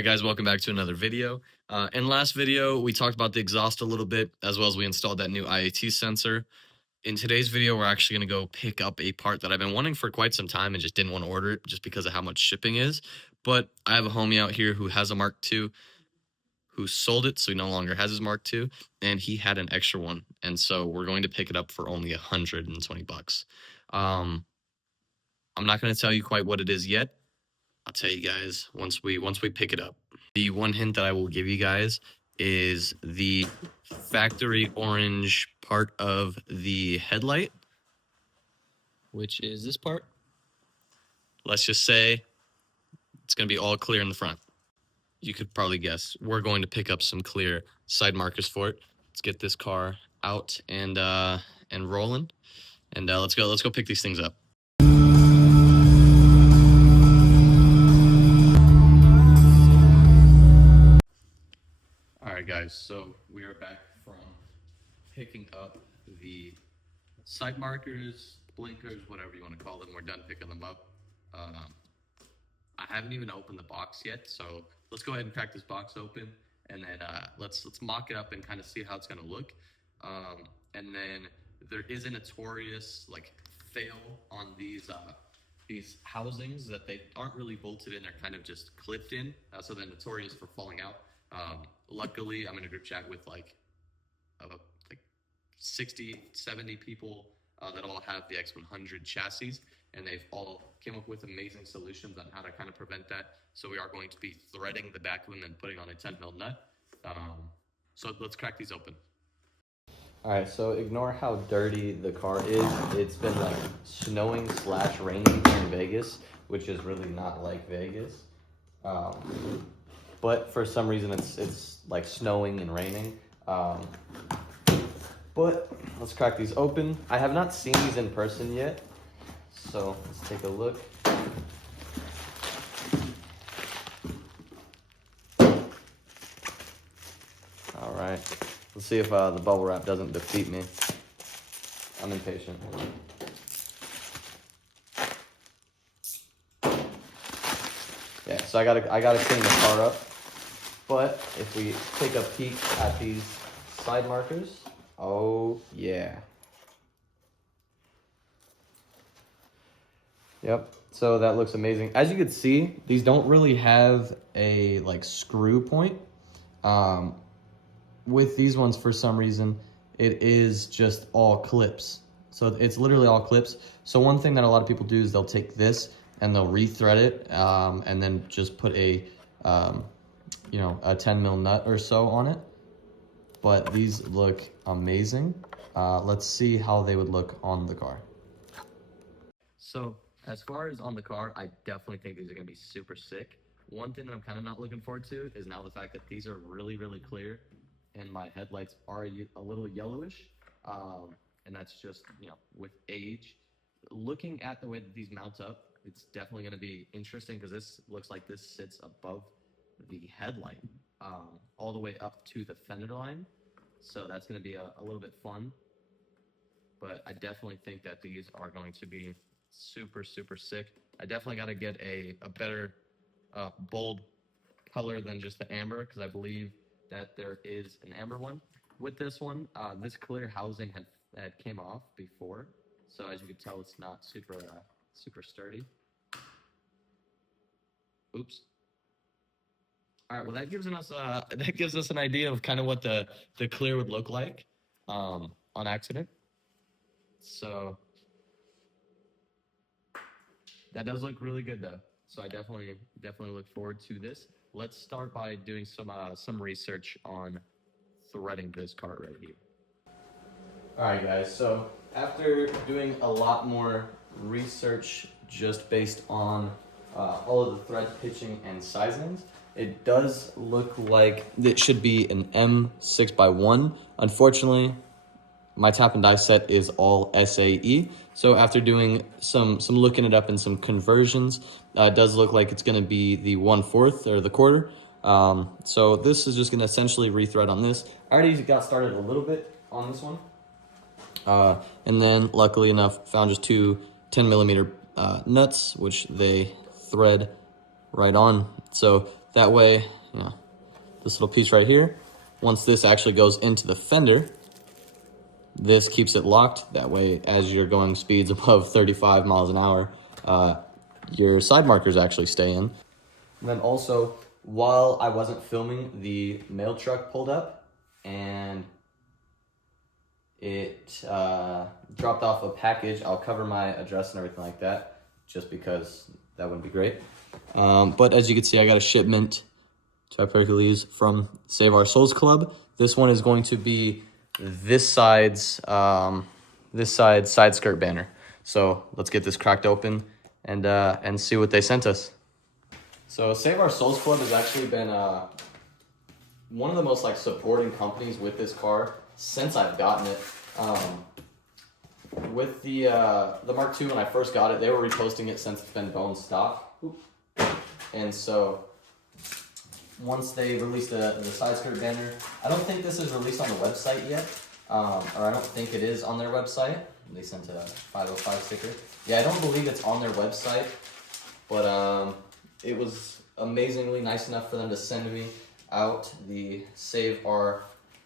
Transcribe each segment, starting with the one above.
Alright guys, welcome back to another video. In last video, we talked about the exhaust a little bit, as well as we installed that new IAT sensor. In today's video, we're actually going to go pick up a part that I've been wanting for quite some time and just didn't want to order it just because of how much shipping is. But I have a homie out here who has a Mark II, who sold it, so he no longer has his Mark II, and he had an extra one. And so we're going to pick it up for only 120 bucks. I'm not going to tell you quite what it is yet. I'll tell you guys once we pick it up. The one hint that I will give you guys is the factory orange part of the headlight, which is this part. Let's just say it's going to be all clear in the front. You could probably guess. We're going to pick up some clear side markers for it. Let's get this car out and rolling, and let's go pick these things up. Alright guys, so we are back from picking up the side markers, blinkers, whatever you want to call them. We're done picking them up. I haven't even opened the box yet, so let's go ahead and crack this box open, and then let's mock it up and kind of see how it's going to look. And then there is a notorious fail on these housings that they aren't really bolted in; they're kind of just clipped in, so they're notorious for falling out. Luckily, I'm in a group chat with like 60, 70 people that all have the X100 chassis, and they've all came up with amazing solutions on how to kind of prevent that. So we are going to be threading the back of them and putting on a 10 mil nut. So let's crack these open. All right, so ignore how dirty the car is. It's been like snowing / raining here in Vegas, which is really not like Vegas. But for some reason it's like snowing and raining. But let's crack these open. I have not seen these in person yet, so let's take a look. All right, let's see if the bubble wrap doesn't defeat me. I'm impatient. Yeah, so I gotta clean the car up. But if we take a peek at these side markers, oh yeah. Yep, so that looks amazing. As you can see, these don't really have a screw point. With these ones, for some reason, it is just all clips. So it's literally all clips. So one thing that a lot of people do is they'll take this and they'll rethread it, and then just put a 10 mil nut or so on it. But these look amazing. Let's see how they would look on the car. So as far as on the car, I definitely think these are gonna be super sick. One thing that I'm kind of not looking forward to is now the fact that these are really, really clear and my headlights are a little yellowish. And that's just, with age. Looking at the way that these mount up, it's definitely going to be interesting because this looks like this sits above the headlight, all the way up to the fender line. So that's going to be a little bit fun. But I definitely think that these are going to be super, super sick. I definitely got to get a better bold color than just the amber, because I believe that there is an amber one. With this one, this clear housing had came off before. So as you can tell, it's not super sturdy. Oops. All right, well that gives us an idea of kind of what the clear would look like on accident. So that does look really good though. So I definitely look forward to this. Let's start by doing some research on threading this car right here. All right, guys. So after doing a lot more research just based on all of the thread pitching and sizings, it does look like it should be an M6x1. Unfortunately, my tap and die set is all SAE. So after doing some looking it up and some conversions, it does look like it's going to be the 1/4 or the quarter. So this is just going to essentially rethread on this. I already got started a little bit on this one. And then luckily enough, found just two 10 millimeter nuts, which they thread right on. So That way, you know, this little piece right here, once this actually goes into the fender, this keeps it locked. That way, as you're going speeds above 35 miles an hour, your side markers actually stay in. And then also, while I wasn't filming, the mail truck pulled up and it dropped off a package. I'll cover my address and everything like that, just because that wouldn't be great. But as you can see, I got a shipment to Hercules from Save Our Souls Club. This one is going to be this side's side skirt banner. So let's get this cracked open and see what they sent us. So Save Our Souls Club has actually been one of the most like supporting companies with this car since I've gotten it. With the Mark II, when I first got it, they were reposting it since it's been bone stock. And so once they released the side skirt banner, I don't think this is released on the website yet, or I don't think it is on their website. They sent a 505 sticker. Yeah, I don't believe it's on their website, but it was amazingly nice enough for them to send me out the Save Our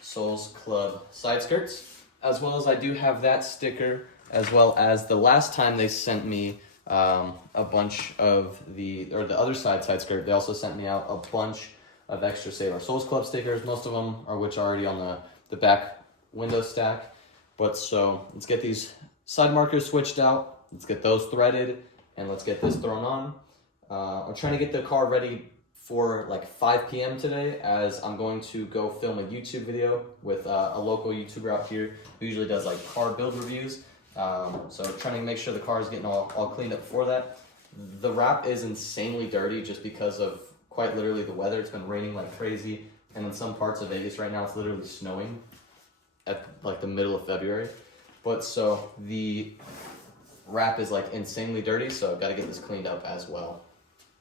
Souls Club side skirts, as well as I do have that sticker, as well as the last time they sent me a bunch of the other side skirt, they also sent me out a bunch of extra Save Our Souls Club stickers. Most of them are which are already on the back window stack. But so let's get these side markers switched out, let's get those threaded, and let's get this thrown on. I'm trying to get the car ready for like 5 p.m. today, as I'm going to go film a YouTube video with a local YouTuber out here who usually does like car build reviews. So trying to make sure the car is getting all cleaned up for that. The wrap is insanely dirty just because of quite literally the weather. It's been raining like crazy, and in some parts of Vegas right now it's literally snowing at like the middle of February. But so the wrap is like insanely dirty, so I've got to get this cleaned up as well.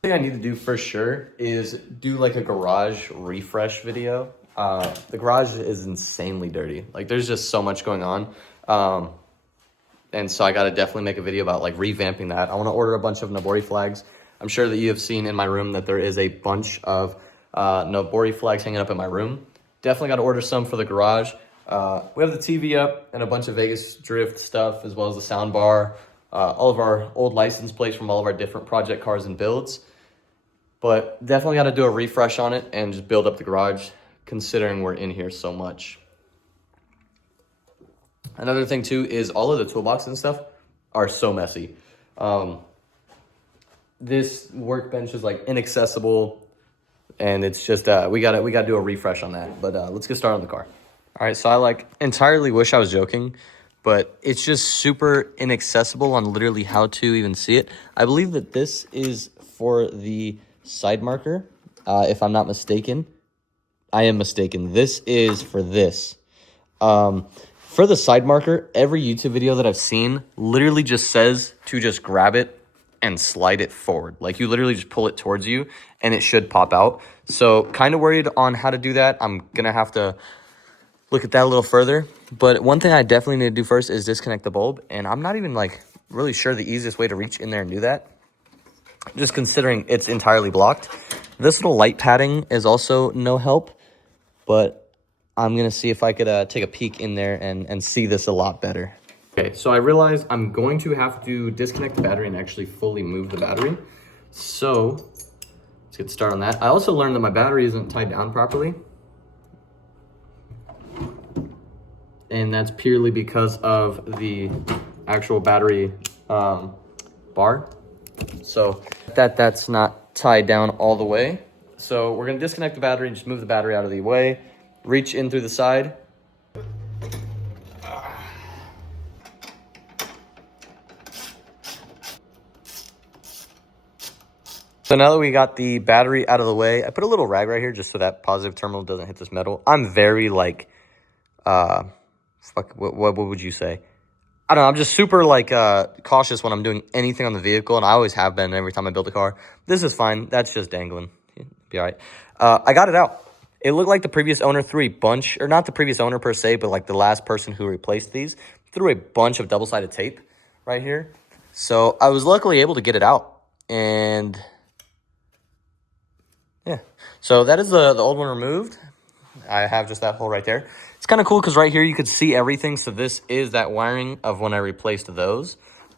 The thing I need to do for sure is do like a garage refresh video. The garage is insanely dirty. Like there's just so much going on. And so I got to definitely make a video about like revamping that. I want to order a bunch of Nobori flags. I'm sure that you have seen in my room that there is a bunch of Nobori flags hanging up in my room. Definitely got to order some for the garage. We have the TV up and a bunch of Vegas drift stuff, as well as the sound bar, all of our old license plates from all of our different project cars and builds. But definitely got to do a refresh on it and just build up the garage, considering we're in here so much. Another thing too is all of the toolboxes and stuff are so messy. This workbench is like inaccessible, and it's just we gotta do a refresh on that. But let's get started on the car. All right, so I like entirely wish I was joking, but it's just super inaccessible on literally how to even see it. I believe that this is for the side marker, if I'm not mistaken. I am mistaken. This is for this. For the side marker, every YouTube video that I've seen literally just says to just grab it and slide it forward. Like you literally just pull it towards you and it should pop out. So kind of worried on how to do that. I'm going to have to look at that a little further. But one thing I definitely need to do first is disconnect the bulb. And I'm not even like really sure the easiest way to reach in there and do that, just considering it's entirely blocked. This little light padding is also no help, but I'm going to see if I could take a peek in there and see this a lot better. Okay, so I realize I'm going to have to disconnect the battery and actually fully move the battery. So let's get started on that. I also learned that my battery isn't tied down properly. And that's purely because of the actual battery bar. So that's not tied down all the way. So we're going to disconnect the battery and just move the battery out of the way. Reach in through the side. So now that we got the battery out of the way, I put a little rag right here just so that positive terminal doesn't hit this metal. I'm very like, what would you say? I don't know, I'm just super like cautious when I'm doing anything on the vehicle, and I always have been every time I build a car. This is fine, that's just dangling. Be all right. I got it out. It looked like the previous owner threw a bunch, or not the previous owner per se, but like the last person who replaced these, threw a bunch of double-sided tape right here. So I was luckily able to get it out. And Yeah. So that is the old one removed. I have just that hole right there. It's kind of cool because right here you could see everything. So this is that wiring of when I replaced those.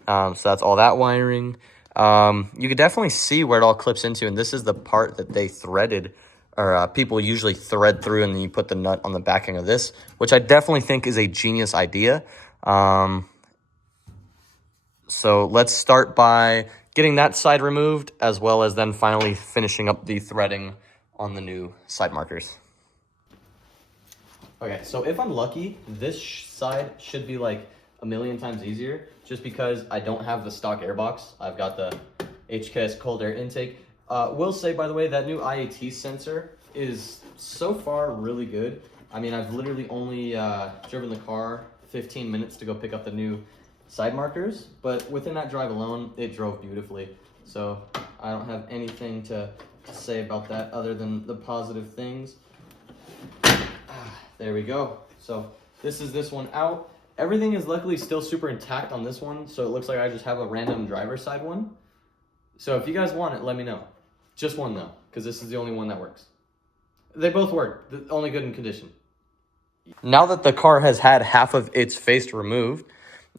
So that's all that wiring. You could definitely see where it all clips into, and this is the part that they threaded, or people usually thread through, and then you put the nut on the backing of this, which I definitely think is a genius idea. So let's start by getting that side removed, as well as then finally finishing up the threading on the new side markers. Okay, so if I'm lucky, this side should be like a million times easier, just because I don't have the stock airbox. I've got the HKS cold air intake. Will say, by the way, that new IAT sensor is so far really good. I mean, I've literally only driven the car 15 minutes to go pick up the new side markers, but within that drive alone, it drove beautifully. So I don't have anything to say about that other than the positive things. There we go. So this is this one out. Everything is luckily still super intact on this one, so it looks like I just have a random driver's side one. So if you guys want it, let me know. Just one though, because this is the only one that works. They both work, only good in condition. Now that the car has had half of its face removed,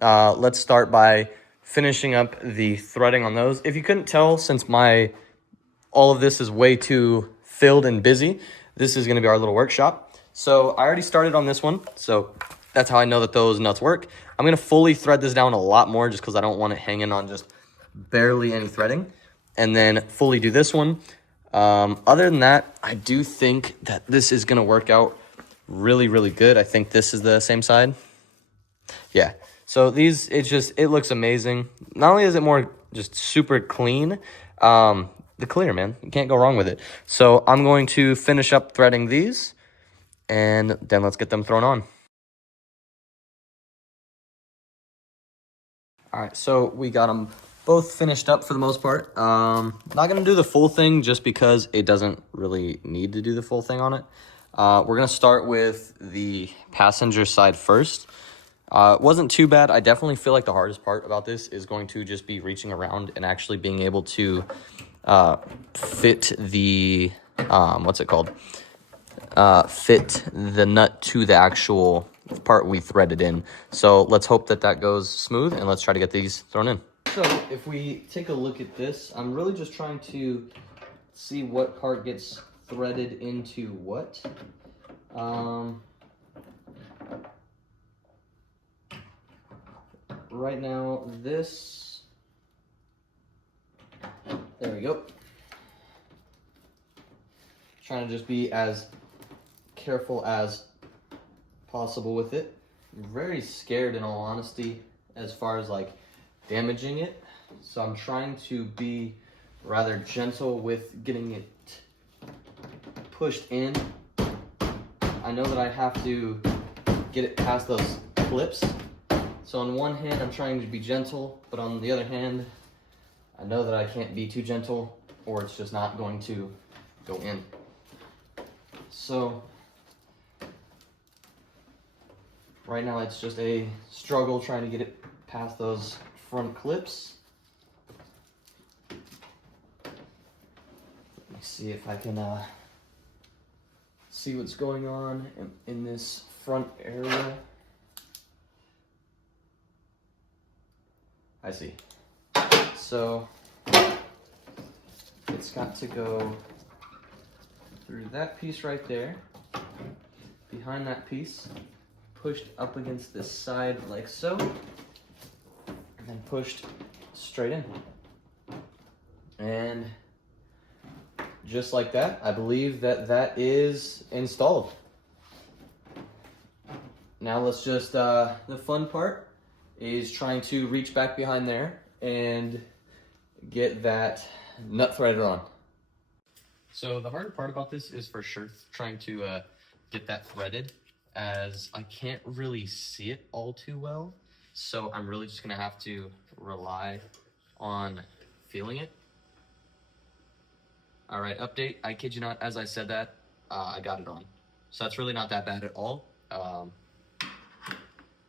let's start by finishing up the threading on those. If you couldn't tell, since all of this is way too filled and busy, this is gonna be our little workshop. So I already started on this one, so that's how I know that those nuts work. I'm gonna fully thread this down a lot more just because I don't want it hanging on just barely any threading, and then fully do this one. Other than that, I do think that this is gonna work out really, really good. I think this is the same side. Yeah, so it looks amazing. Not only is it more just super clean, the clear, man, you can't go wrong with it. So I'm going to finish up threading these, and then let's get them thrown on. All right, so we got them both finished up for the most part. Not gonna do the full thing just because it doesn't really need to do the full thing on it. We're gonna start with the passenger side first. It wasn't too bad. I definitely feel like the hardest part about this is going to just be reaching around and actually being able to fit the, what's it called? Fit the nut to the actual part we threaded in. So let's hope that that goes smooth, and let's try to get these thrown in. So if we take a look at this, I'm really just trying to see what part gets threaded into what. Right now, this, there we go. Trying to just be as careful as possible with it. I'm very scared, in all honesty, as far as like damaging it. So I'm trying to be rather gentle with getting it pushed in. I know that I have to get it past those clips. So on one hand, I'm trying to be gentle, but on the other hand, I know that I can't be too gentle or it's just not going to go in. So right now it's just a struggle trying to get it past those front clips. Let me see if I can see what's going on in this front area. I see. So it's got to go through that piece right there, behind that piece, pushed up against this side like so, and then pushed straight in. And just like that, I believe that that is installed. Now let's just, the fun part is trying to reach back behind there and get that nut threaded on. So the harder part about this is for sure trying to get that threaded, as I can't really see it all too well. So I'm really just gonna have to rely on feeling it. All right, update, I kid you not, as I said that, I got it on. So that's really not that bad at all.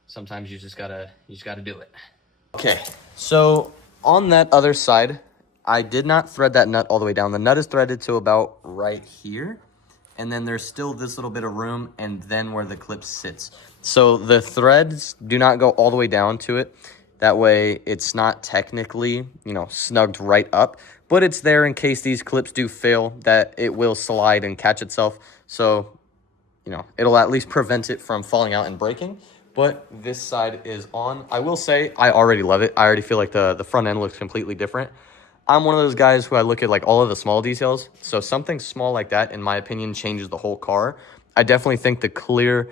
Sometimes you just gotta do it. Okay, so on that other side, I did not thread that nut all the way down. The nut is threaded to about right here. And then there's still this little bit of room and then where the clip sits. So the threads do not go all the way down to it. That way it's not technically, you know, snugged right up, but it's there in case these clips do fail, that it will slide and catch itself. So, you know, it'll at least prevent it from falling out and breaking. But this side is on. I will say I already love it. I already feel like the front end looks completely different. I'm one of those guys who I look at like all of the small details. So something small like that, in my opinion, changes the whole car. I definitely think the clear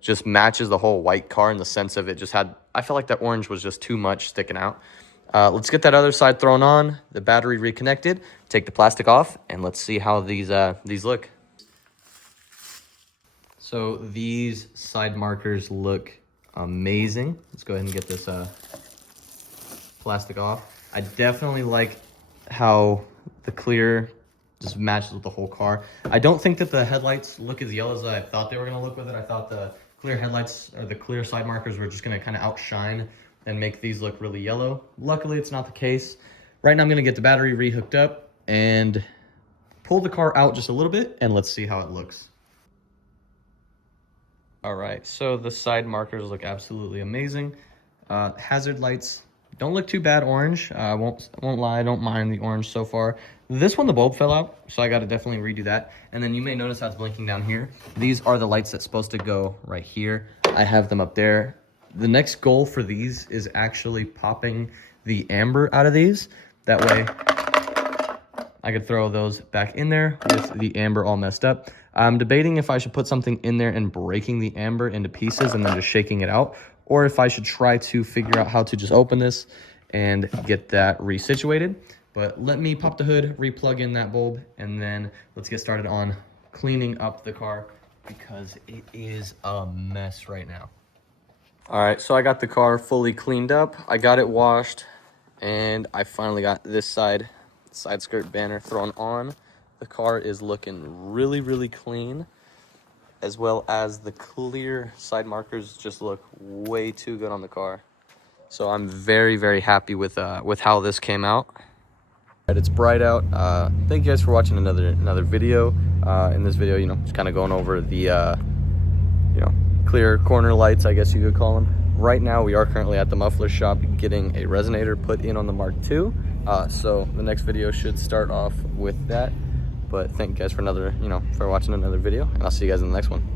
just matches the whole white car in the sense of it just had, I felt like that orange was just too much sticking out. Let's get that other side thrown on, the battery reconnected, take the plastic off, and let's see how these look. So these side markers look amazing. Let's go ahead and get this plastic off. I definitely like how the clear just matches with the whole car. I don't think that the headlights look as yellow as I thought they were going to look with it. I thought the clear headlights or the clear side markers were just going to kind of outshine and make these look really yellow. Luckily, it's not the case. Right now, I'm going to get the battery re-hooked up and pull the car out just a little bit, and let's see how it looks. All right, so the side markers look absolutely amazing. Hazard lights don't look too bad orange. I won't lie, I don't mind the orange so far. This one, the bulb fell out, so I got to definitely redo that. And then you may notice how it's blinking down here. These are the lights that's supposed to go right here. I have them up there. The next goal for these is actually popping the amber out of these. That way I could throw those back in there with the amber all messed up. I'm debating if I should put something in there and breaking the amber into pieces and then just shaking it out, or if I should try to figure out how to just open this and get that resituated. But let me pop the hood, re-plug in that bulb, and then let's get started on cleaning up the car because it is a mess right now. All right, so I got the car fully cleaned up. I got it washed, and I finally got this side skirt banner thrown on. The car is looking really, really clean, as well as the clear side markers just look way too good on the car. So I'm very, very happy with how this came out. It's bright out. Thank you guys for watching another video. In this video, you know, just kind of going over the you know, clear corner lights, I guess you could call them. Right now, we are currently at the muffler shop getting a resonator put in on the Mark II. So the next video should start off with that. But thank you guys for for watching another video, and I'll see you guys in the next one.